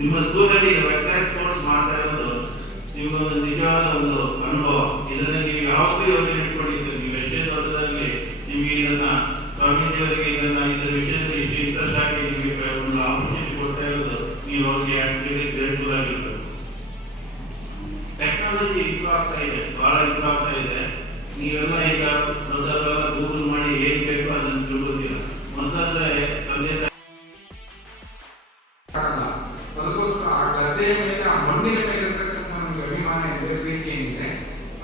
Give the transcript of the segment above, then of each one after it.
ನಿಮ್ಮ ಸ್ಕೂಲಲ್ಲಿ ವೆಟ್ಲೈನ್ ಸ್ಪೋರ್ಟ್ಸ್ ಮಾಡ್ತಾ ಇರೋದು ನಿಮಗೊಂದು ನಿಜವಾದ ಒಂದು ಅನುಭವ. ಇದನ್ನು ನೀವು ಯಾವತ್ತೂ ಯೋಚನೆ ಇಟ್ಕೊಂಡಿದ್ದೀರಿ. ನೀವು ಎಷ್ಟೇ ದೊಡ್ಡದಾಗಲಿ ನಿಮಗೆ ಇದನ್ನ ಸ್ವಾಮೀಜಿಯವರಿಗೆ ಇದನ್ನ ಇದರ ವಿಷಯದಲ್ಲಿ ಇಷ್ಟು ಇಂಟ್ರೆಸ್ಟ್ ಆಗಿ ನಿಮಗೆ ಒಂದು ಆಪರ್ಚುನಿಟಿ ಕೊಡ್ತಾ ಇರೋದು ನೀವು ಅವ್ರಿಗೆ ಆಕ್ಚುಲಿ ಗ್ರೇಟ್ಫುಲ್ ಆಗಿರ್ಬೇಕು. ಟೆಕ್ನಾಲಜಿ ಇಂಪ್ರೂವ್ ಆಗ್ತಾ ಇದೆ, ಬಹಳ ಇಂಪ್ರೂವ್ ಆಗ್ತಾ ಇದೆ. ನೀವೆಲ್ಲ ಈಗ ದೊಡ್ಡವರೆಲ್ಲ ಗೂಗಲ್ ಮಾಡಿ ಏನ್ ಬೇಕು ಅದನ್ನು ತಿಳ್ಕೊತೀರ. ಮೊದಲಾದ್ರೆ ತಂದೆ ಅದಕ್ಕೋಸ್ಕರ ಆ ಗದ್ದೆಯ ಮೇಲೆ ಆ ಮಣ್ಣಿನ ಮೇಲೆ ಇರತಕ್ಕಂಥ ನಮಗೆ ಅಭಿಮಾನ ಇದೆ, ಪ್ರೀತಿ ಏನಿದೆ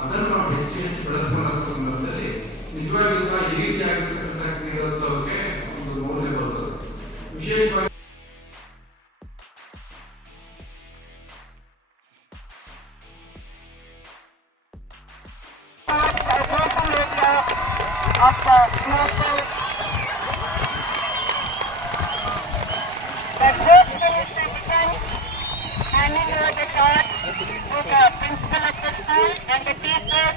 ಅದನ್ನು ನಾವು ಹೆಚ್ಚು ಹೆಚ್ಚು ಬೆಳೆಸ್ಕೊಳ್ಳೋ ಸಂದರ್ಭದಲ್ಲಿ ನಿಜವಾಗಿಯೂ ಸಹ ಈ ರೀತಿಯಾಗಿರ್ತಕ್ಕಂಥ ಕ್ರೀಡೋತ್ಸವಕ್ಕೆ ಒಂದು ಮೌಲ್ಯ ಬರುತ್ತದೆ. ವಿಶೇಷವಾಗಿ handing over the card to the principal of the school and the teachers.